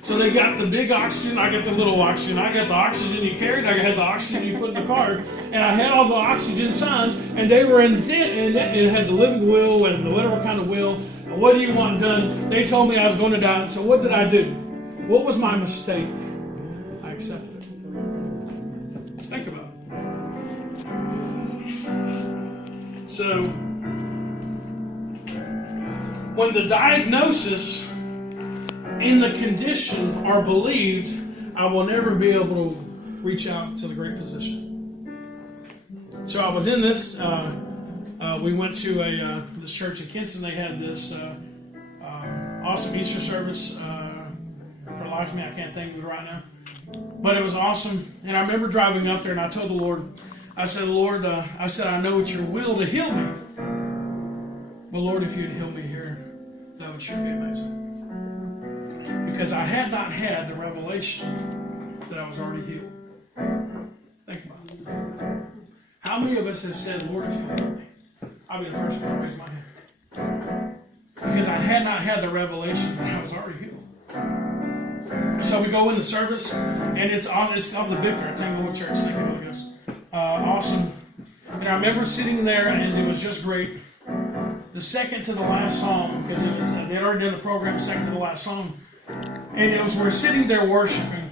So they got the big oxygen, I got the little oxygen. I got the oxygen you carried, I had the oxygen you put in the car. And I had all the oxygen signs, and they were in and it had the living will and the whatever kind of will. And what do you want done? They told me I was going to die. So what did I do? What was my mistake? I accepted it. Think about it. So when the diagnosis in the condition are believed, I will never be able to reach out to the great physician. So I was in this. We went to this church in Kinston. They had this awesome Easter service. For the life of me, I can't think of it right now. But it was awesome. And I remember driving up there, and I told the Lord, I said, Lord, I know it's your will to heal me. But Lord, if you'd heal me here, that would sure be amazing. Because I had not had the revelation that I was already healed. Think about it. How many of us have said, Lord, if you heal me? I'll be the first one to raise my hand. Because I had not had the revelation that I was already healed. So we go in the service, and it's called the Victor. It's Englewood Church. Thank you, Holy Ghost. Awesome. And I remember sitting there, and it was just great. The second to the last song, because they had already done the program, second to the last song. And it was, we're sitting there worshiping.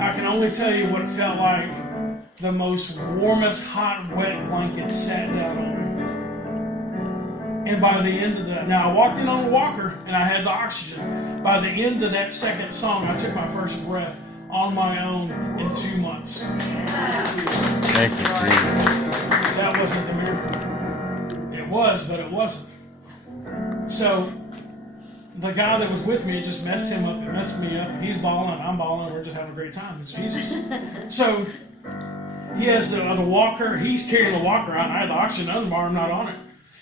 I can only tell you what it felt like the most warmest, hot, wet blanket sat down on me. And by the end of that, now I walked in on a walker and I had the oxygen. By the end of that second song, I took my first breath on my own in 2 months. Thank you, Jesus. That wasn't the miracle. It was, but it wasn't. So, the guy that was with me, it just messed him up. It messed me up. He's balling, I'm balling. We're just having a great time. It's Jesus. So he has the walker. He's carrying the walker out. I had the oxygen under my arm, not on it.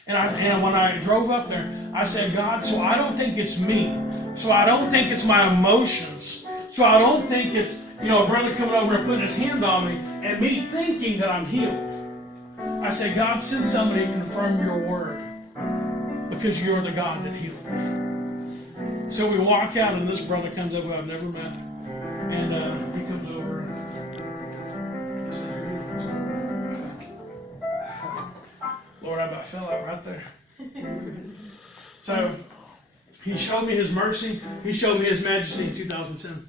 And when I drove up there, I said, God, so I don't think it's me. So I don't think it's my emotions. So I don't think it's, a brother coming over and putting his hand on me and me thinking that I'm healed. I said, God, send somebody to confirm your word because you're the God that healed me. So we walk out, and this brother comes up who I've never met. And he comes over. And I said, Lord, I about fell out right there. So he showed me his mercy. He showed me his majesty in 2010.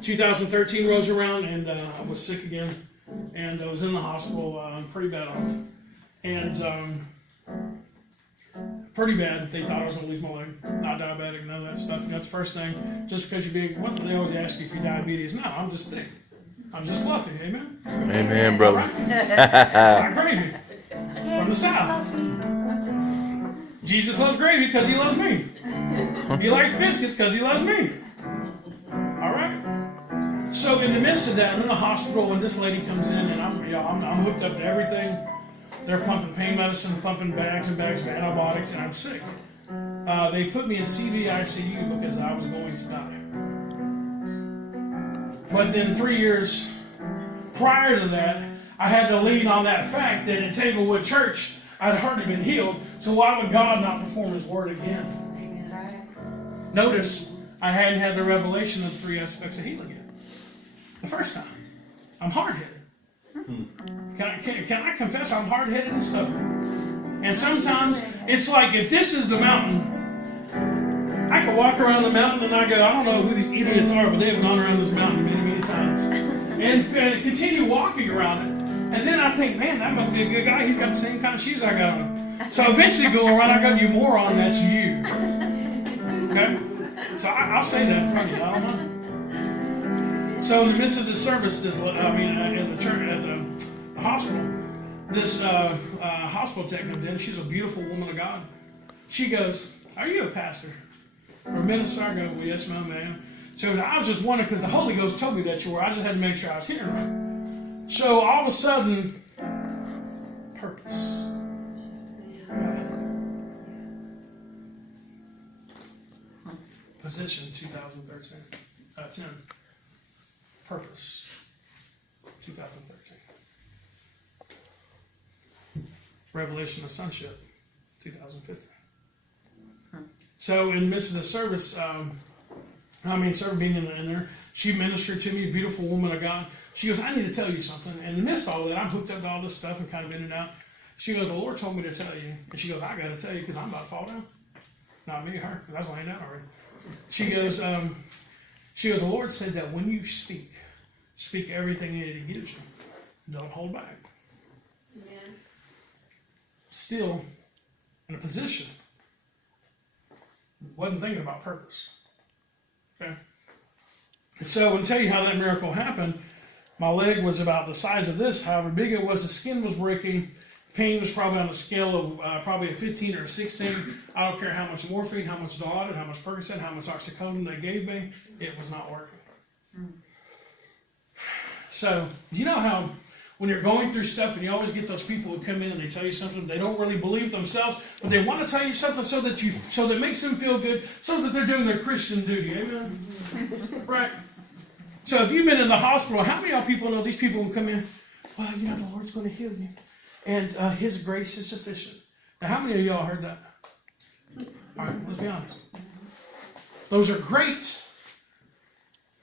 2013 rolls around, and I was sick again. And I was in the hospital, pretty bad off. And pretty bad. They thought I was going to lose my leg. Not diabetic, none of that stuff. That's the first thing. Just because you're being, they always ask you if you're diabetes. No, I'm just thick. I'm just fluffy. Amen? Amen, brother. Right? Like gravy. From the South. Jesus loves gravy because he loves me. He likes biscuits because he loves me. All right? So in the midst of that, I'm in the hospital, and this lady comes in, and I'm hooked up to everything. They're pumping pain medicine, pumping bags and bags of antibiotics, and I'm sick. They put me in CV ICU because I was going to die. But then 3 years prior to that, I had to lean on that fact that at Englewood Church, I'd hardly been healed. So why would God not perform His word again? Notice, I hadn't had the revelation of the 3 aspects of healing yet. The first time. I'm hard-headed. Can I confess I'm hard-headed and stubborn? And sometimes it's like, if this is the mountain, I can walk around the mountain and I go, I don't know who these idiots are, but they've gone around this mountain many, many times. And continue walking around it. And then I think, man, that must be a good guy. He's got the same kind of shoes I got on. So eventually go around, I go, you moron, that's you. Okay? So I'll say that in front of you. I don't know. So in the midst of this service, in the church, at the hospital, this hospital tech comes in. She's a beautiful woman of God. She goes, are you a pastor or a minister? I go, well, yes, ma'am, I am. So I was just wondering, because the Holy Ghost told me that you were. I just had to make sure I was hearing right. So all of a sudden, purpose. Position 2013. 10. Purpose 2013. Revelation of Sonship 2015. So in the midst of the service, I mean, served being in there. She ministered to me, a beautiful woman of God. She goes, I need to tell you something. And in the midst of all that, I'm hooked up to all this stuff and kind of in and out. She goes, the Lord told me to tell you. And she goes, I got to tell you because I'm about to fall down. Not me, her, because I was laying down already. She goes, the Lord said that when you speak everything that He gives you. Don't hold back. Amen. Still in a position. Wasn't thinking about purpose. Okay? So I'll tell you how that miracle happened. My leg was about the size of this, however big it was, the skin was breaking. Pain was probably on a scale of probably a 15 or a 16. I don't care how much morphine, how much Dilaudid, how much Percocet, how much oxycodone they gave me. It was not working. So, do you know how when you're going through stuff and you always get those people who come in and they tell you something, they don't really believe themselves, but they want to tell you something so that makes them feel good, so that they're doing their Christian duty. Amen? Right? So if you've been in the hospital, how many of y'all people know these people who come in, well, you know, the Lord's going to heal you. And His grace is sufficient. Now, how many of y'all heard that? All right, let's be honest. Those are great,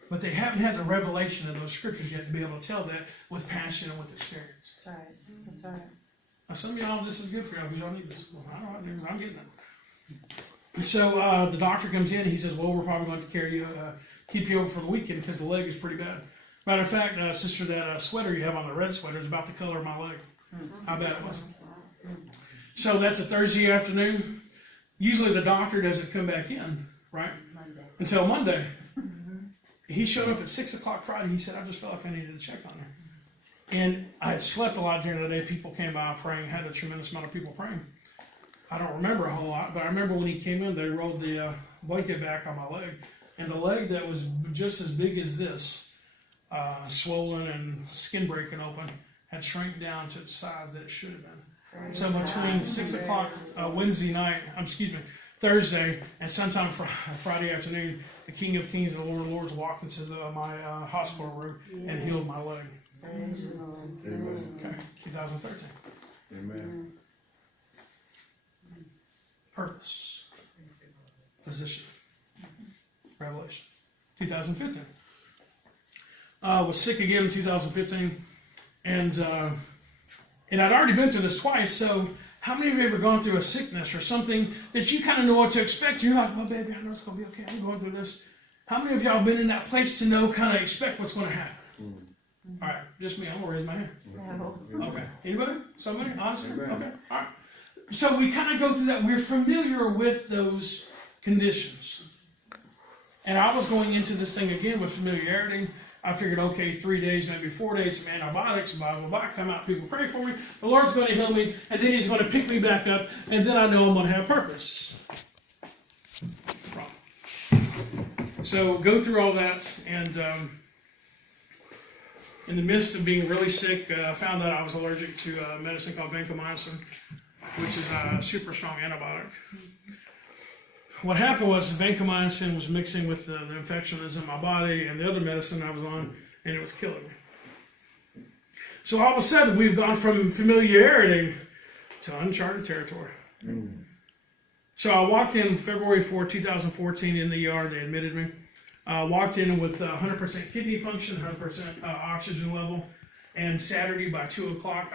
but they haven't had the revelation of those scriptures yet to be able to tell that with passion and with experience. That's right. That's right. Now, some of y'all, this is good for y'all because y'all need this. Well, I don't know, I'm getting it. And so the doctor comes in and he says, well, we're probably going to carry you, keep you over for the weekend because the leg is pretty bad. Matter of fact, sister, that sweater you have on, the red sweater, is about the color of my leg. How bad it was. So that's a Thursday afternoon. Usually the doctor doesn't come back in, right? Until Monday. He showed up at 6 o'clock Friday. He said, I just felt like I needed to check on her. And I had slept a lot during the day. People came by praying, had a tremendous amount of people praying. I don't remember a whole lot, but I remember when he came in, they rolled the blanket back on my leg. And the leg that was just as big as this, swollen and skin breaking open, had shrank down to its size that it should have been. So between 6 o'clock Thursday, and sometime Friday afternoon, the King of Kings and the Lord of Lords walked into my hospital room and healed my leg. Amen. Okay, 2013. Amen. Purpose, position, revelation. 2015. Was sick again in 2015. And I'd already been through this twice, so how many of you have ever gone through a sickness or something that you kind of know what to expect? You're like, well, baby, I know it's going to be okay. I'm going through this. How many of y'all been in that place to know, kind of expect what's going to happen? All right, just me. I'm going to raise my hand. No. Okay. Anybody? Somebody? Honestly? Amen. Okay. All right. So we kind of go through that. We're familiar with those conditions. And I was going into this thing again with familiarity. I figured, okay, 3 days, maybe 4 days, some antibiotics, blah, blah, blah, come out, people pray for me. The Lord's going to heal me, and then He's going to pick me back up, and then I know I'm going to have purpose. Wrong. So go through all that, and in the midst of being really sick, I found out I was allergic to a medicine called vancomycin, which is a super strong antibiotic. What happened was the vancomycin was mixing with the infection that was in my body and the other medicine I was on, and it was killing me. So all of a sudden, we've gone from familiarity to uncharted territory. So I walked in February 4, 2014 in the ER. They admitted me. Walked in with 100% kidney function, 100% oxygen level. And Saturday by 2 o'clock,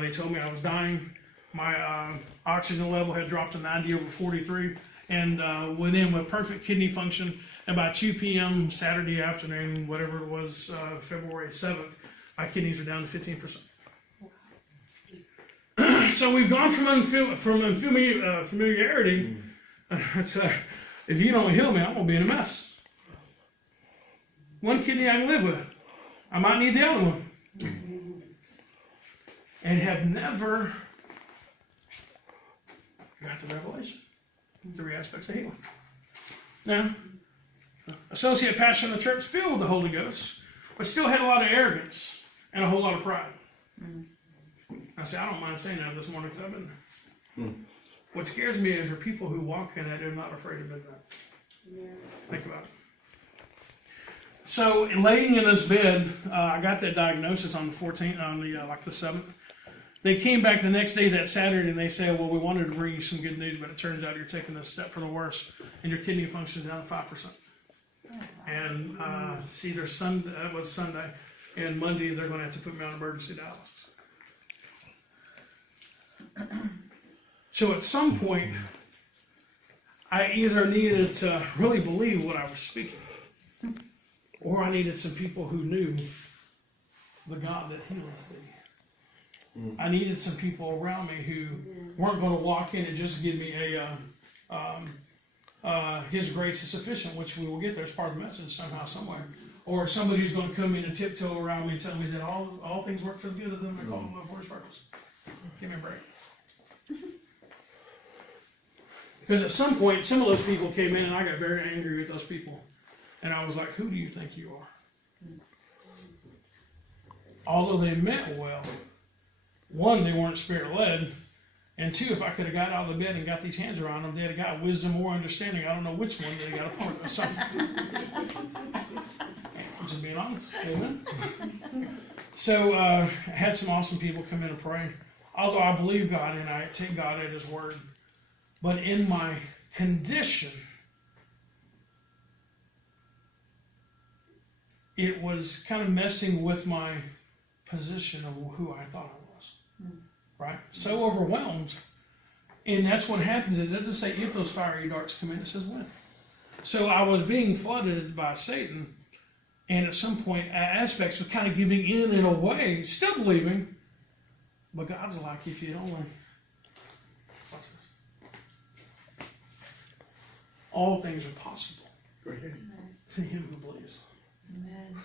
they told me I was dying. My oxygen level had dropped to 90 over 43 and went in with perfect kidney function. And by 2 p.m. Saturday afternoon, whatever it was, February 7th, my kidneys were down to 15%. So we've gone from familiarity to, if you don't heal me, I'm going to be in a mess. One kidney I can live with. I might need the other one. And have never got the revelation. 3 aspects of healing. Now, associate pastor in the church filled with the Holy Ghost, but still had a lot of arrogance and a whole lot of pride. I say, I don't mind saying that this morning because I've been there. What scares me is there are people who walk in that are not afraid of midnight. Yeah. Think about it. So, laying in this bed, I got that diagnosis on the 14th, on the the 7th. They came back the next day, that Saturday, and they said, well, we wanted to bring you some good news, but it turns out you're taking this step for the worse, and your kidney function is down to 5%. And it's either Sunday, Sunday, and Monday they're going to have to put me on emergency dialysis. So at some point, I either needed to really believe what I was speaking, or I needed some people who knew the God that heals thee. I needed some people around me who weren't going to walk in and just give me His grace is sufficient, which we will get there as part of the message somehow, somewhere. Or somebody who's going to come in and tiptoe around me and tell me that all things work for the good of them that call them for His purpose. Give me a break. Because at some point, some of those people came in and I got very angry with those people. And I was like, who do you think you are? Although they meant well, one, they weren't spirit-led, and two, if I could have got out of the bed and got these hands around them, they'd have got wisdom or understanding. I don't know which one they got a part of something. I'm just being honest. Amen. So I had some awesome people come in and pray. Although I believe God and I take God at His word. But in my condition, it was kind of messing with my position of who I thought I was. Right? So overwhelmed. And that's what happens. It doesn't say if those fiery darts come in, it says when. So I was being flooded by Satan. And at some point, aspects of kind of giving in a way, still believing. But God's like, if you'd only. What's this? All things are possible to him who believes. Amen.